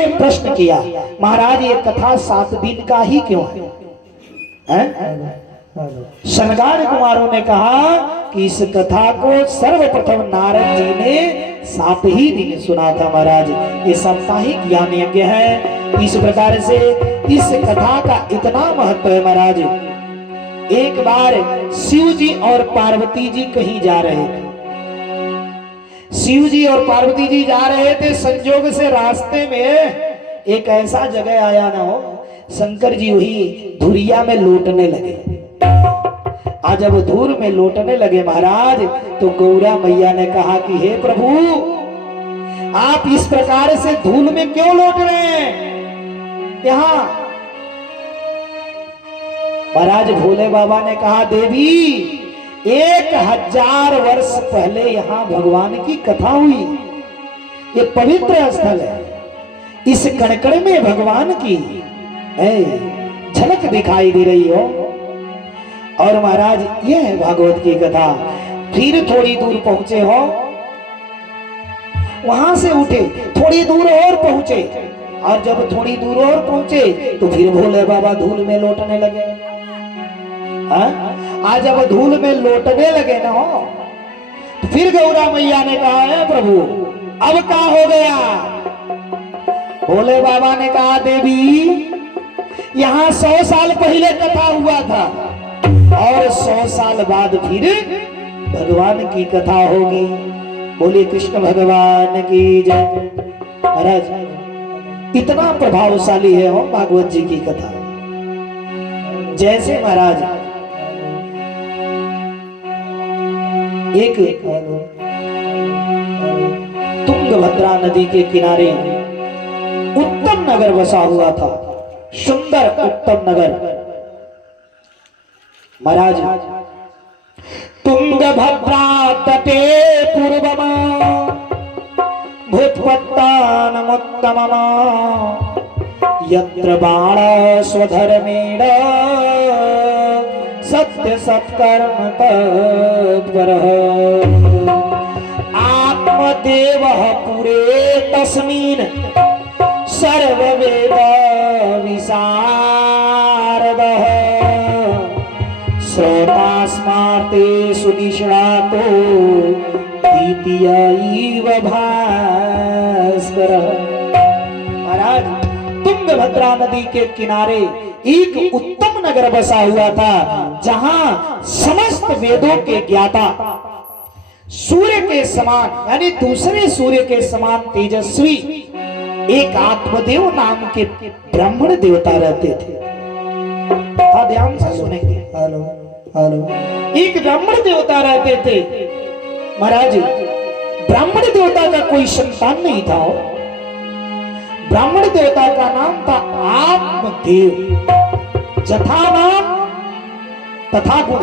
ने प्रश्न किया, महाराज ये कथा 7 दिन का ही क्यों है? सनगार कुमारों ने कहा कि इस कथा को सर्वप्रथम नारद जी ने 7 ही दिन सुना था महाराज, ये साप्ताहिक ज्ञान यज्ञ है। इस प्रकार से इस कथा का इतना महत्व है महाराज। एक बार शिव जी और पार्वती जी कहीं जा रहे थे, शिव जी और पार्वती जी जा रहे थे, संजोग से रास्ते में एक ऐसा जगह आया ना हो, शंकर जी वही धुरिया में लौटने लगे। आज जब धूर में लौटने लगे महाराज, तो गौरा मैया ने कहा कि हे प्रभु, आप इस प्रकार से धूल में क्यों लौट रहे हैं यहाँ? महाराज भोले बाबा ने कहा, देवी 1000 वर्ष पहले यहाँ भगवान की कथा हुई, ये पवित्र स्थल है, इस कणकण में भगवान की झलक दिखाई दे रही हो। और महाराज ये है भागवत की कथा। फिर थोड़ी दूर पहुंचे हो, वहां से उठे, थोड़ी दूर और पहुंचे, और जब थोड़ी दूर और पहुंचे तो फिर भोले बाबा धूल में लौटने लगे। आज जब धूल में लौटने लगे ना हो, तो फिर गौरा मैया ने कहा, है प्रभु अब क्या हो गया? भोले बाबा ने कहा, देवी यहाँ 100 साल पहले कथा हुआ था और 100 साल बाद फिर भगवान की कथा होगी। बोलिए कृष्ण भगवान की जय। महाराज इतना प्रभावशाली है हो भागवत जी की कथा। जैसे महाराज एक तुंगभद्रा नदी के किनारे उत्तम नगर बसा हुआ था, सुंदर उत्तम नगर। महाराज तुंगभद्रा तटे पूर्वमा भूतपत्तानमुत्तममा यत्र बाण स्वधर्मेण सत्य सत्कर्म तत्परः आत्मदेवः पुरे तस्मिन् सर्ववेद विशारदः श्रोतास्मार्ते सुनिष्णातो द्वितीय इव भास्करः। महाराज तुंगभद्रा नदी के किनारे एक उत्तम नगर बसा हुआ था, जहां समस्त वेदों के ज्ञाता सूर्य के समान, यानी दूसरे सूर्य के समान तेजस्वी एक आत्मदेव नाम के ब्राह्मण देवता रहते थे। ध्यान से सुनेंगे। Hello hello. एक ब्राह्मण देवता रहते थे। महाराज ब्राह्मण देवता का कोई संतान नहीं था। ब्राह्मण देवता का नाम था आत्मदेव। जथा नाम तथा गुण,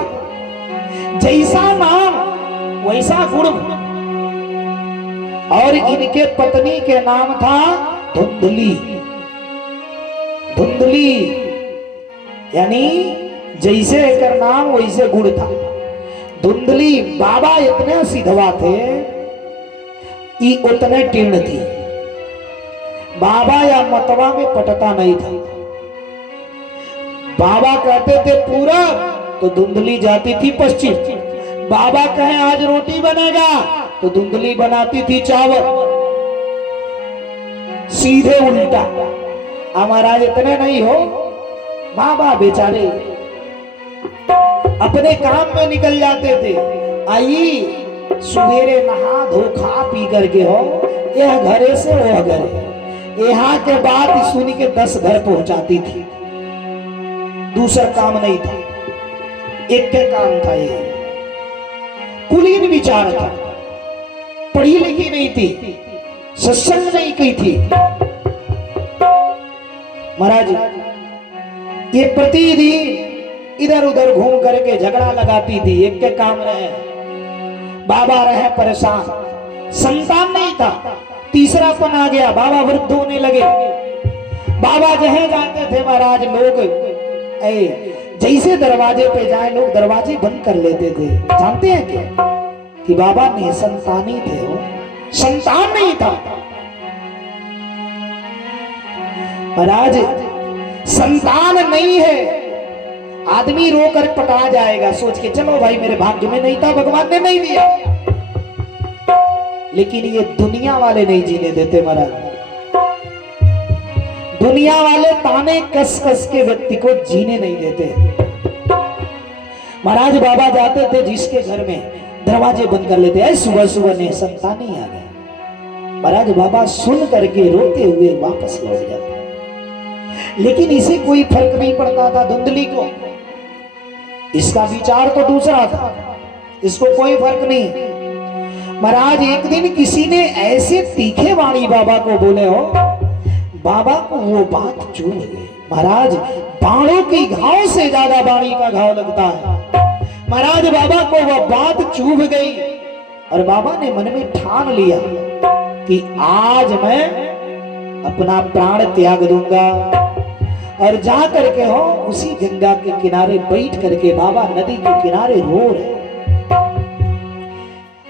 जैसा नाम वैसा गुण। और इनके पत्नी के नाम था धुंधली। धुंधली यानी जैसे एकर नाम वैसे गुण था। धुंधली। बाबा इतने सिधवा थे, ये उतने टीर्ण थी। बाबा या मतवा में पटता नहीं था। बाबा कहते थे पूरब, तो धुंधली जाती थी पश्चिम। बाबा कहे आज रोटी बनेगा, तो धुंधली बनाती थी चावल। सीधे उल्टा। हमारा इतने नहीं हो, बाबा बेचारे अपने काम में निकल जाते थे। आई सवेरे नहा धो खा पी करके हो, यह घरे से वह घरे, यहाँ के बाद सुनी के 10 घर पहुंचाती थी। दूसरा काम नहीं था, एक के काम था। ये कुलीन विचार था, पढ़ी लिखी नहीं थी, सत्संग नहीं की थी। महाराज ये प्रतिदिन इधर उधर घूम करके झगड़ा लगाती थी। एक के काम रहे, बाबा रहे परेशान, संतान नहीं था। तीसरापन आ गया, बाबा वृद्ध होने लगे। बाबा जहां जाते थे महाराज, लोग जैसे दरवाजे पे जाए लोग दरवाजे बंद कर लेते थे। जानते हैं क्या कि बाबा निसंतानी थे, वो संतान नहीं था। महाराज संतान नहीं है, आदमी रोकर पटा जाएगा सोच के चलो भाई मेरे भाग्य में नहीं था, भगवान ने नहीं दिया। लेकिन ये दुनिया वाले नहीं जीने देते महाराज। दुनिया वाले ताने कस कस के व्यक्ति को जीने नहीं देते। महाराज बाबा जाते थे जिसके घर में, दरवाजे बंद कर लेते, सुबह सुबह ने संतान ही आ गया। महाराज बाबा सुन करके रोते हुए वापस लौट जाते। लेकिन इसे कोई फर्क नहीं पड़ता था धुंधली को, इसका विचार तो दूसरा था, इसको कोई फर्क नहीं। महाराज एक दिन किसी ने ऐसे तीखे वाणी बाबा को बोले हो, बाबा को वो बात चुभ गई। महाराज बाणों की घाव से ज्यादा वाणी का घाव लगता है। महाराज बाबा को वह बात चुभ गई और बाबा ने मन में ठान लिया कि आज मैं अपना प्राण त्याग दूंगा। और जा करके हो उसी गंगा के किनारे बैठ करके बाबा नदी के किनारे रो रहे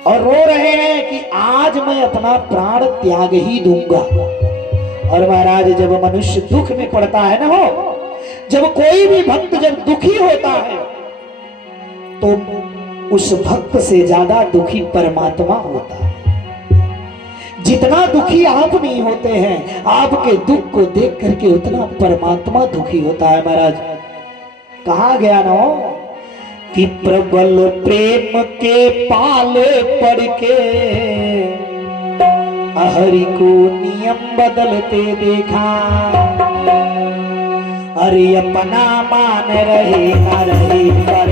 और रो रहे हैं कि आज मैं अपना प्राण त्याग ही दूंगा। और महाराज जब मनुष्य दुख में पड़ता है ना, हो जब कोई भी भक्त जब दुखी होता है तो उस भक्त से ज्यादा दुखी परमात्मा होता है। जितना दुखी आप नहीं होते हैं, आपके दुख को देख करके उतना परमात्मा दुखी होता है। महाराज कहा गया ना कि प्रबल प्रेम के पाले पड़ के हरि को नियम बदलते देखा। अरे अपना मान रहे न रहे पर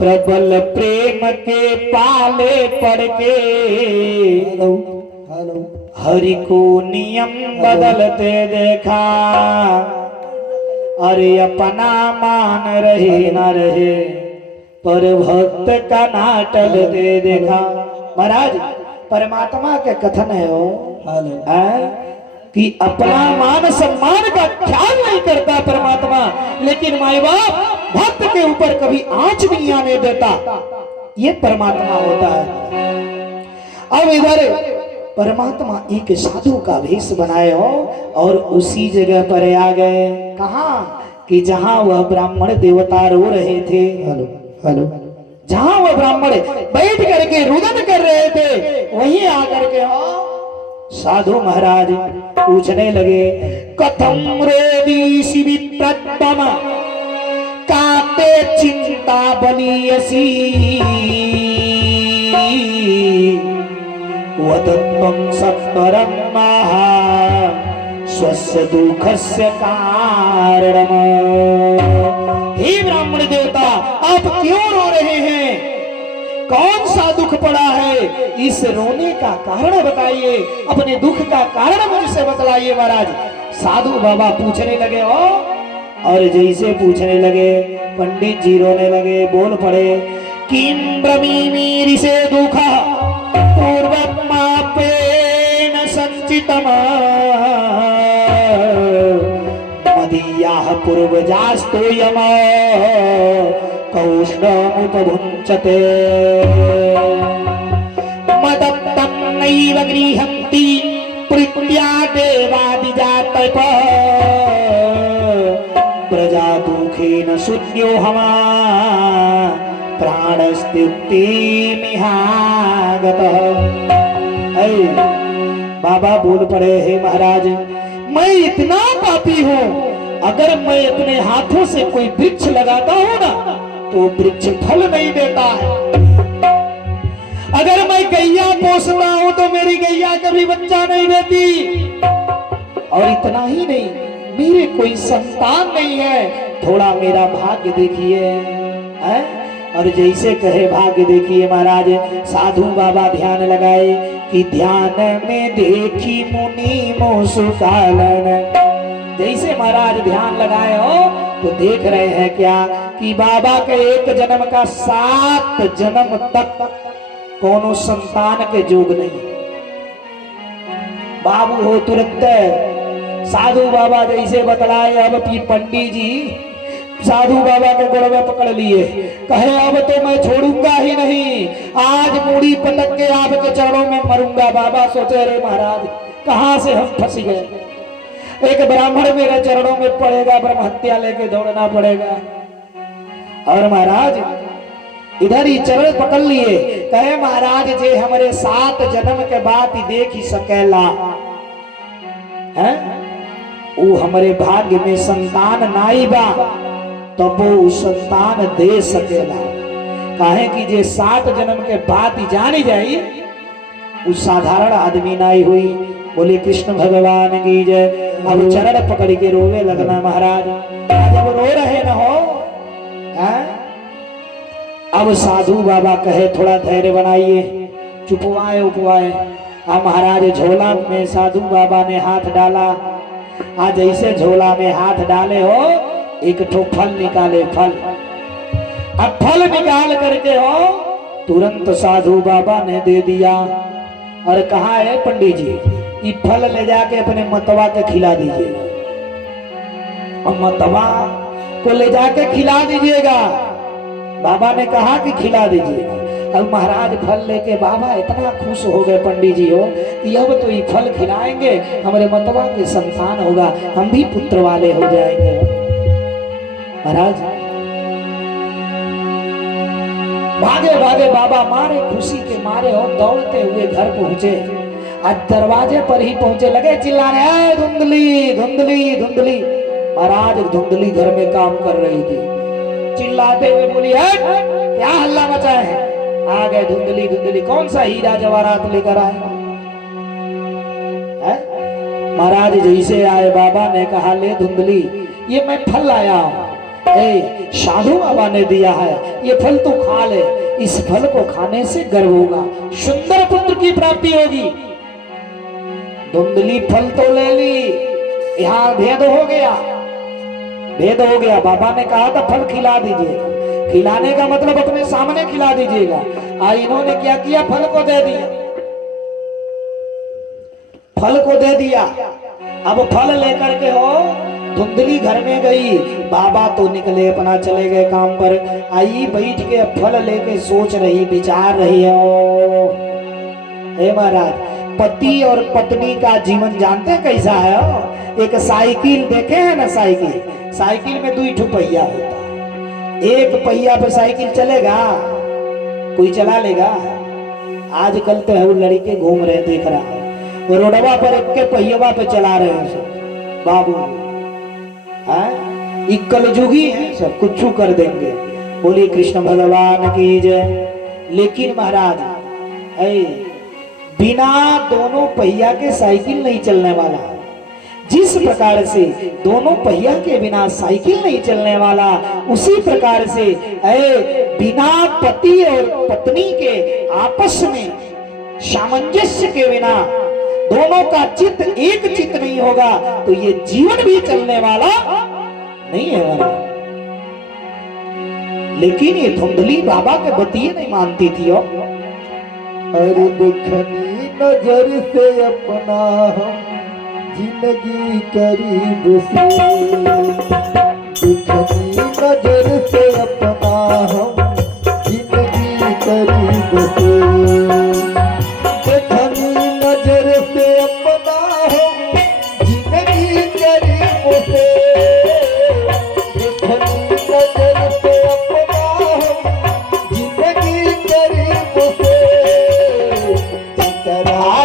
प्रबल प्रेम के पाले पड़ के हरि को नियम बदलते देखा। अरे अपना मान रहे न रहे पर भक्त का नाटक दे देखा। महाराज परमात्मा के कथन है वो कि अपना मान सम्मान का ख्याल नहीं करता परमात्मा, लेकिन माई बाप भक्त के ऊपर कभी आंच नहीं आने देता। ये परमात्मा होता है। अब इधर परमात्मा एक साधु का वेश बनाए हो और उसी जगह पर आ गए। कहा कि जहां वह ब्राह्मण देवता रो रहे थे, जहां वह ब्राह्मण बैठ करके रुदन कर रहे थे, वहीं आकर के हो साधु महाराज पूछने लगे, कथम रोदीसि विप्रतम काते चिंता बलियसी वदत्वं सत्वरं महा स्वस्य दुःखस्य कारणम्। हे ब्राह्मण देवता आप क्यों रो रहे हैं? कौन सा दुख पड़ा है? इस रोने का कारण बताइए, अपने दुख का कारण मुझसे बतलाइए। महाराज साधु बाबा पूछने लगे हो और जैसे पूछने लगे पंडित जी रोने लगे, बोल पड़े, किं ब्रवीमि से दुख पूर्वमापेन संचितम मदीयाः पूर्वजास्तोयम कौष्णमुपभुञ्चते मदत्तं नैव गृहन्ति प्रीत्या देवादिजातप प्रजा दुखेन शून्यो हमा प्राणस्त्युक्तिमिहागतः। बाबा बोल पड़े, हे महाराज मैं इतना पापी हूँ, अगर मैं अपने हाथों से कोई वृक्ष लगाता हूँ ना तो वृक्ष फल नहीं देता है। अगर मैं गैया पोसता हूँ तो मेरी गैया कभी बच्चा नहीं देती। और इतना ही नहीं, मेरे कोई संतान नहीं है, थोड़ा मेरा भाग्य देखिए। और जैसे कहे भाग्य देखिए महाराज, साधु बाबा ध्यान लगाए कि ध्यान में देखी मुनि मोसुकालन। जैसे महाराज ध्यान लगाए हो तो देख रहे हैं क्या कि बाबा के एक जन्म का 7 जन्म तक कोनो संतान के जोग नहीं। बाबू हो तुरंत साधु बाबा जैसे बतलाए। अब पंडित जी साधु बाबा के गोड़ में पकड़ लिए, कहे अब तो मैं छोड़ूंगा ही नहीं, आज मूड़ी पटक के आपके चरणों में मरूंगा। बाबा सोचे रे महाराज कहां से हम फंस गए, एक ब्राह्मण मेरे चरणों में पड़ेगा, ब्रह्म हत्या लेके दौड़ना पड़ेगा। और महाराज इधर ही चरण पकड़ लिए, कहे महाराज जे हमारे 7 जन्म के बाद ही देख ही सकेला है, वो हमारे भाग्य में संतान नाई बा तो वो संतान दे सकेला। काहे कि जे 7 जन्म के बाद ही जानी जाई वो साधारण आदमी नाई हुई। बोले कृष्ण भगवान की जय। अब चरण पकड़ के रोवे लगना महाराज। जब रो रहे न हो है? अब साधु बाबा कहे थोड़ा धैर्य बनाइए, चुपवाए उपवाए। अब महाराज झोला में साधु बाबा ने हाथ डाला। आज जैसे झोला में हाथ डाले हो एक ठो फल निकाले, फल। अब फल निकाल करके हो तुरंत साधु बाबा ने दे दिया और कहा है पंडित जी ये फल ले जाके अपने मतवा के खिला दीजिएगा, और मतवा को ले जाके खिला दीजिएगा। बाबा ने कहा कि खिला दीजिएगा। अब महाराज फल लेके बाबा इतना खुश हो गए पंडित जी हो कि अब तो ये फल खिलाएंगे, हमारे मतवा के संतान होगा, हम भी पुत्र वाले हो जाएंगे। महाराज भागे भागे बाबा मारे खुशी के मारे और दौड़ते हुए घर पहुंचे। आज दरवाजे पर ही पहुंचे, लगे चिल्लाने धुंधली धुंधली धुंधली। महाराज धुंधली घर में काम कर रही थी, चिल्लाते हुए बोली क्या हल्ला मचा है। आ गए धुंधली धुंधली, कौन सा हीरा जवाहरात लेकर आए है? महाराज जैसे आए बाबा ने कहा ले धुंधली ये मैं फल लाया हूं, साधु बाबा ने दिया है, ये फल तो खा ले, इस फल को खाने से गर्व होगा, सुंदर पुत्र की प्राप्ति होगी। धुंधली फल तो ले ली, यहाँ भेद हो गया, भेद हो गया। बाबा ने कहा था फल खिला दीजिएगा, खिलाने का मतलब अपने सामने खिला दीजिएगा। और इन्होंने क्या किया, फल को दे दिया, फल को दे दिया। अब फल लेकर के हो धुंधली घर में गई, बाबा तो निकले अपना चले गए काम पर। आई बैठ के फल लेके सोच रही, विचार रही है। हे महाराज पति और पत्नी का जीवन जानते कैसा है? एक साइकिल देखे हैं ना, साइकिल, साइकिल में 2 पहिया होता है। एक पहिया पे साइकिल चलेगा, कोई चला लेगा? आजकल तो है वो लड़के घूम रहे, देख रहा है वो रोडवा पर एक के पहिया पे चला रहे हैं सब। बाबू है कलजुगी है, सब कुछ कर देंगे। बोली कृष्ण भगवान की जय। लेकिन महाराज बिना दोनों पहिया के साइकिल नहीं चलने वाला। जिस प्रकार से दोनों पहिया के बिना साइकिल नहीं चलने वाला, उसी प्रकार से बिना पति और पत्नी के आपस में सामंजस्य के बिना दोनों का चित्त एक चित्त नहीं होगा तो ये जीवन भी चलने वाला नहीं है हमारा। लेकिन ये धुंधली बाबा के बतिए नहीं मानती थी। अरे देखनी नजर से अपना हम जिंदगी करीब से, देखनी नजर से अपना हम जिंदगी करीब से, देखनी नजर से अपना हम जिंदगी करीब से, देखनी नजर से अपना हम जिंदगी करीब से,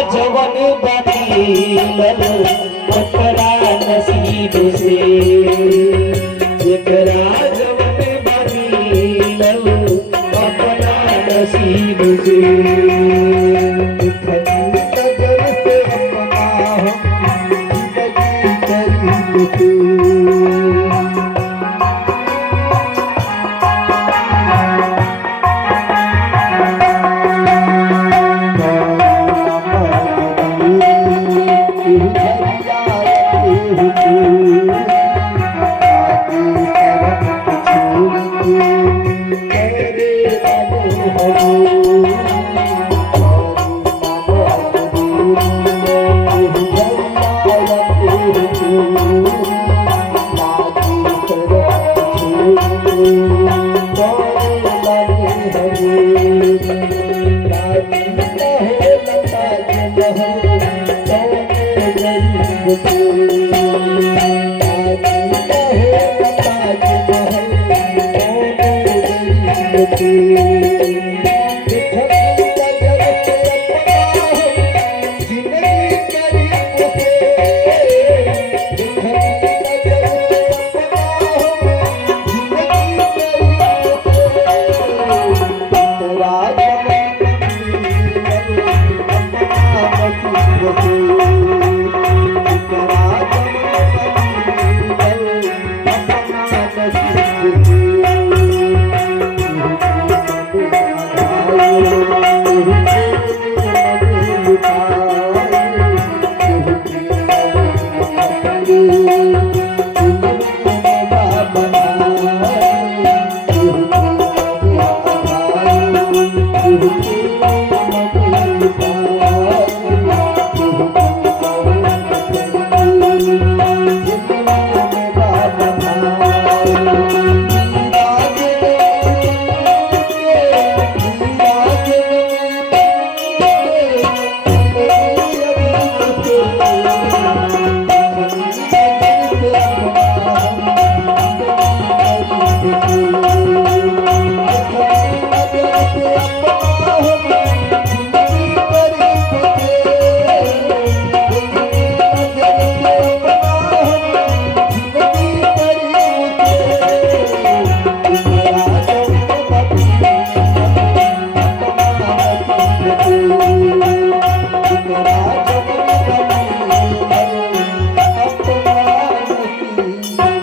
जवन बदील अपना नसीब से, जेकरा जवन बदील अपना नसीब से, देखनी नजर से अपना हम जिंदगी करीब से।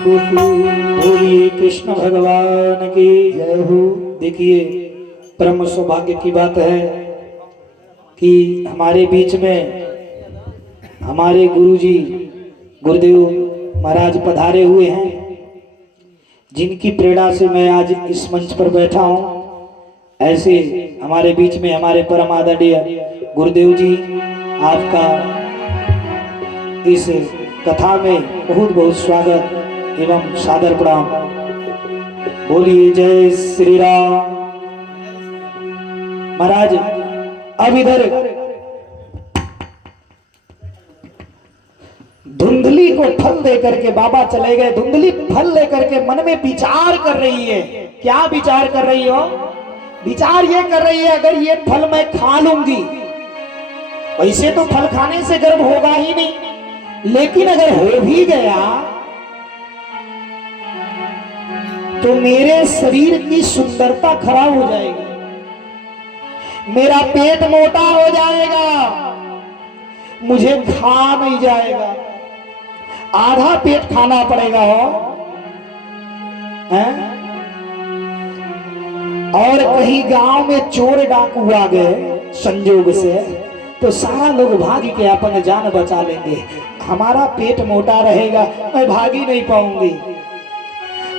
बोलिए कृष्ण भगवान की जय हो। देखिए परम सौभाग्य की बात है कि हमारे बीच में हमारे गुरुजी गुरुदेव महाराज पधारे हुए हैं, जिनकी प्रेरणा से मैं आज इस मंच पर बैठा हूं। ऐसे हमारे बीच में हमारे परम आदरणीय गुरुदेव जी, आपका इस कथा में बहुत बहुत स्वागत एवं सादर प्रणाम। बोलिए जय श्री राम। महाराज अब इधर धुंधली को फल देकर के बाबा चले गए। धुंधली फल लेकर के मन में विचार कर रही है। क्या विचार कर रही हो? विचार ये कर रही है, अगर ये फल मैं खा लूंगी, वैसे तो फल खाने से गर्भ होगा ही नहीं, लेकिन अगर हो भी गया तो मेरे शरीर की सुंदरता खराब हो जाएगी, मेरा पेट मोटा हो जाएगा, मुझे खा नहीं जाएगा, आधा पेट खाना पड़ेगा हो हैं? और कहीं गांव में चोर डाकू आ गए संजोग से, तो सारा लोग भाग के अपन जान बचा लेंगे। हमारा पेट मोटा रहेगा, मैं भाग ही नहीं पाऊंगी।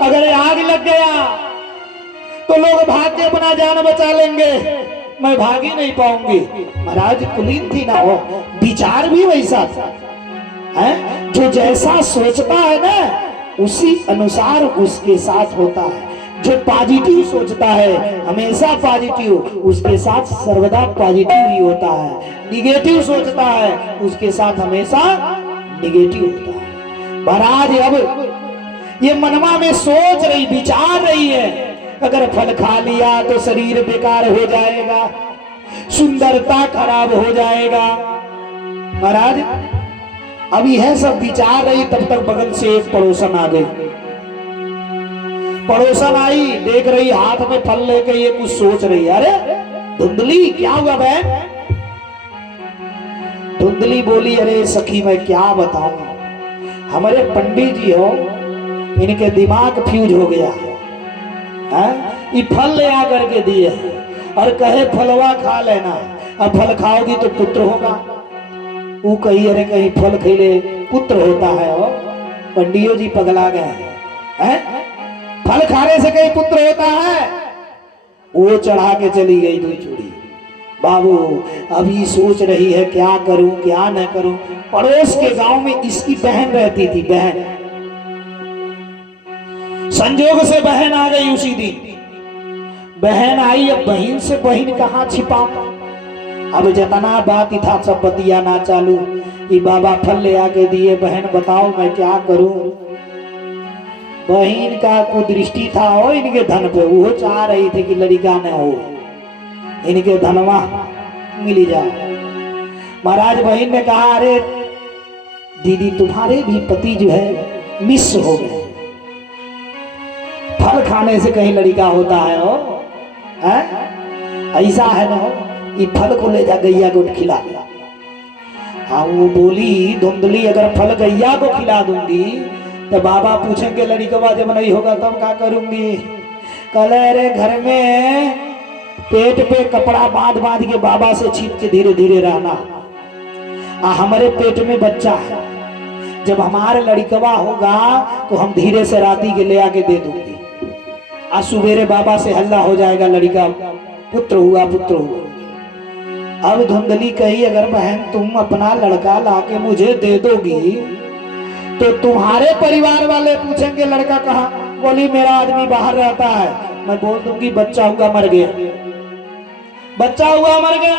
अगर आग लग गया तो लोग भाग के अपना जान बचा लेंगे, मैं भाग ही नहीं पाऊंगी। महाराज कुलीन थी ना हो, विचार भी वैसा था है? जो जैसा सोचता है ना उसी अनुसार उसके साथ होता है। जो पॉजिटिव सोचता है हमेशा पॉजिटिव, उसके साथ सर्वदा पॉजिटिव ही होता है। निगेटिव सोचता है उसके साथ हमेशा निगेटिव होता है। महाराज अब ये मनमा में सोच रही, विचार रही है, अगर फल खा लिया तो शरीर बेकार हो जाएगा, सुंदरता खराब हो जाएगा। महाराज अब यह सब विचार रही, तब तक बगल से एक पड़ोसन आ गई। पड़ोसन आई, देख रही हाथ में फल लेके ये कुछ सोच रही है। अरे धुंधली क्या हुआ बहन? धुंधली बोली, अरे सखी मैं क्या बताऊं, हमारे पंडित जी हो, इनके दिमाग फ्यूज हो गया है। ये फल ले आकर के दिए और कहे फलवा खा लेना, अब फल खाओगी तो पुत्र होगा। वो कही अरे कहीं फल खिले पुत्र होता है हो? पंडियो जी पगला गए हैं, फल खाने से कहीं पुत्र होता है? वो चढ़ा के चली गई दो चूड़ी। बाबू अभी सोच रही है क्या करूं क्या न करूं। पड़ोस के गांव में इसकी बहन रहती थी। बहन संजोग से बहन आ गई उसी दिन। बहन आई, अब बहन से बहन कहाँ छिपाऊं। अब जितना बात ही था सब बतिया ना चालू। ये बाबा फल ले आके दिए, बहन बताओ मैं क्या करूं। बहन का कुदृष्टि था हो इनके धन पे, वो चाह रही थी कि लड़का न हो, इनके धनवा मिल जाए। महाराज बहन ने कहा अरे दीदी तुम्हारे भी पति जो है मिस हो गए, फल खाने से कहीं लड़का होता है हो, ऐसा है ना हो, ये फल को ले जा गैया को खिला दे। हाँ वो बोली धुंधली अगर फल गैया को खिला दूंगी तो बाबा पूछेंगे लड़कवा जब नहीं होगा तब क्या करूंगी। कल अरे घर में पेट पे कपड़ा बांध बांध के बाबा से छीप के धीरे धीरे रहना, हमारे पेट में बच्चा है, जब हमारे लड़कवा होगा तो हम धीरे से राती के ले आके दे दूंगी, आज सुबेरे बाबा से हल्ला हो जाएगा लड़का पुत्र हुआ पुत्र हुआ। अब धुंधली कही अगर बहन तुम अपना लड़का लाके मुझे दे दोगी तो तुम्हारे परिवार वाले पूछेंगे लड़का कहाँ, बोली मेरा आदमी बाहर रहता है, मैं बोल दूंगी बच्चा हुआ मर गया, बच्चा हुआ मर गया।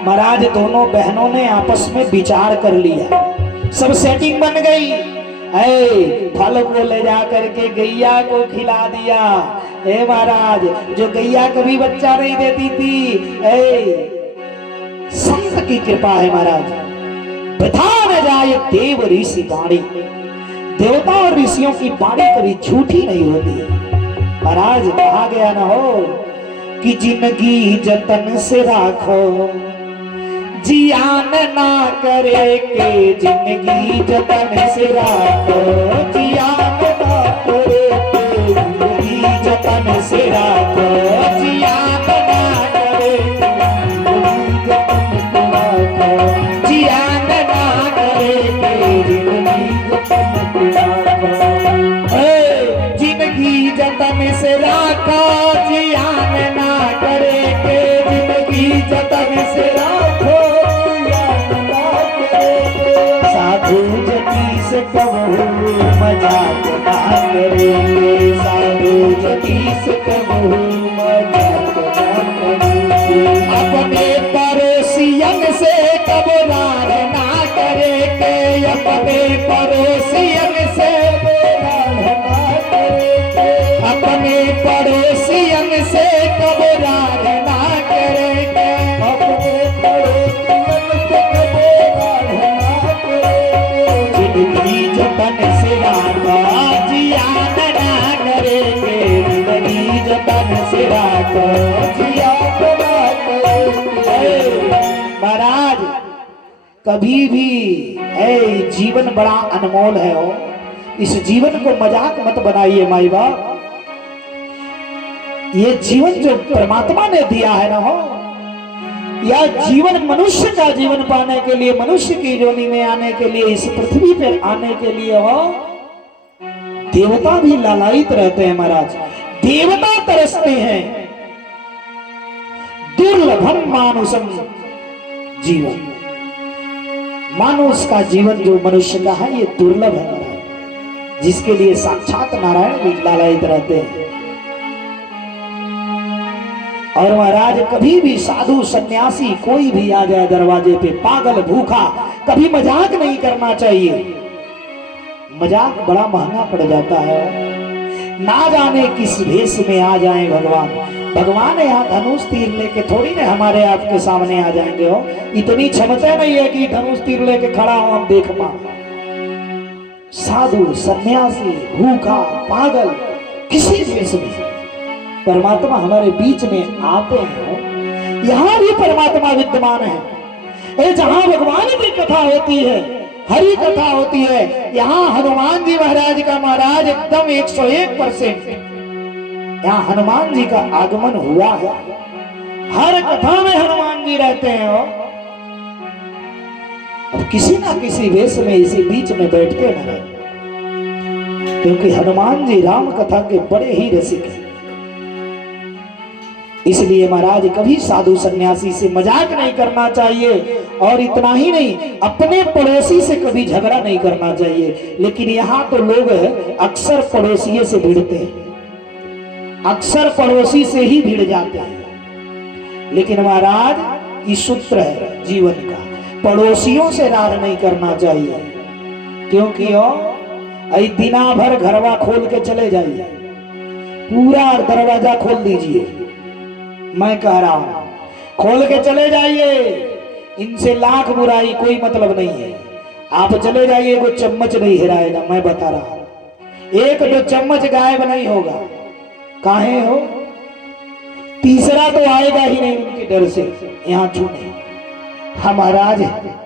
महाराज दोनों बहनों ने आपस में विचार कर लिया, सब सेटिंग बन गई। फल को ले जा करके गैया को खिला दिया। हे महाराज जो गैया कभी बच्चा नहीं देती थी, संत की कृपा है महाराज। बता न जाए देव ऋषि वाणी, देवता और ऋषियों की वाणी कभी झूठी नहीं होती। महाराज कहा गया ना हो कि जिंदगी जतन से राखो जियान ना करे के, जिंदगी जतन से राखो जियान ना करे के, जिंदगी जतन से राखो जियान ना करे के, जियान ना करे के, जिंदगी जतन से राखो जियान ना करे के, जिंदगी जतन से राखो साधु जति से कबहू मजाक ना करेंगे, साधु जति से कबहू मजाक ना करेंगे, अपने पड़ोसियन से कबरार ना करेंगे, अपने पड़ोसियन से कबरार ना करेंगे, अपने पड़ोसियन से कबरार ना करेंगे, अपने पड़ोसियन से कबरार ना करेंगे, जिंदगी जतन से राखो जियान ना करेंगे, जिंदगी जतन से राखो जियान ना करेंगे। महाराज कभी भी जीवन बड़ा अनमोल है हो, इस जीवन को मजाक मत बनाइए माई बाप। ये जीवन जो परमात्मा ने दिया है ना हो, यह जीवन मनुष्य का जीवन पाने के लिए, मनुष्य की योनि में आने के लिए, इस पृथ्वी पर आने के लिए हो, देवता भी लालायित रहते हैं महाराज, देवता तरसते हैं। दुर्लभम मानुषम जीवन, मानुष का जीवन जो मनुष्य का है ये दुर्लभ है महाराज, जिसके लिए साक्षात नारायण भी लालायित रहते हैं। और महाराज कभी भी साधु सन्यासी कोई भी आ जाए दरवाजे पे, पागल भूखा, कभी मजाक नहीं करना चाहिए। मजाक बड़ा महंगा पड़ जाता है। ना जाने किस भेष में आ जाए भगवान, भगवान यहाँ धनुष तीर लेके थोड़ी ना हमारे आपके सामने आ जाएंगे हो, इतनी क्षमता नहीं है कि धनुष तीर लेके खड़ा हो हम देख पाए। साधु सन्यासी भूखा पागल किसी भेष में परमात्मा हमारे बीच में आते हैं। यहाँ भी परमात्मा विद्यमान है। जहाँ भगवान की कथा होती है, हरि कथा होती है, यहाँ हनुमान जी महाराज का महाराज एकदम 101% यहाँ हनुमान जी का आगमन हुआ है। हर कथा में हनुमान जी रहते हैं। अब किसी ना किसी वेश में इसी बीच में बैठते हैं, क्योंकि हनुमान जी राम कथा के बड़े ही रसिक हैं। इसलिए महाराज कभी साधु सन्यासी से मजाक नहीं करना चाहिए, और इतना ही नहीं अपने पड़ोसी से कभी झगड़ा नहीं करना चाहिए। लेकिन यहाँ तो लोग अक्सर पड़ोसी से भिड़ते हैं, अक्सर पड़ोसी से ही भिड़ जाते हैं। लेकिन महाराज ये सूत्र है जीवन का, पड़ोसियों से रार नहीं करना चाहिए। क्योंकि दिना भर घरवा खोल के चले जाइए, पूरा दरवाजा खोल दीजिए, मैं कह रहा हूं खोल के चले जाइए, इनसे लाख बुराई, कोई मतलब नहीं है। आप चले जाइए, वो चम्मच नहीं हिराएगा, मैं बता रहा हूं। एक दो चम्मच गायब नहीं होगा, काहे हो, तीसरा तो आएगा ही नहीं उनके डर से यहाँ छूने। हम महाराज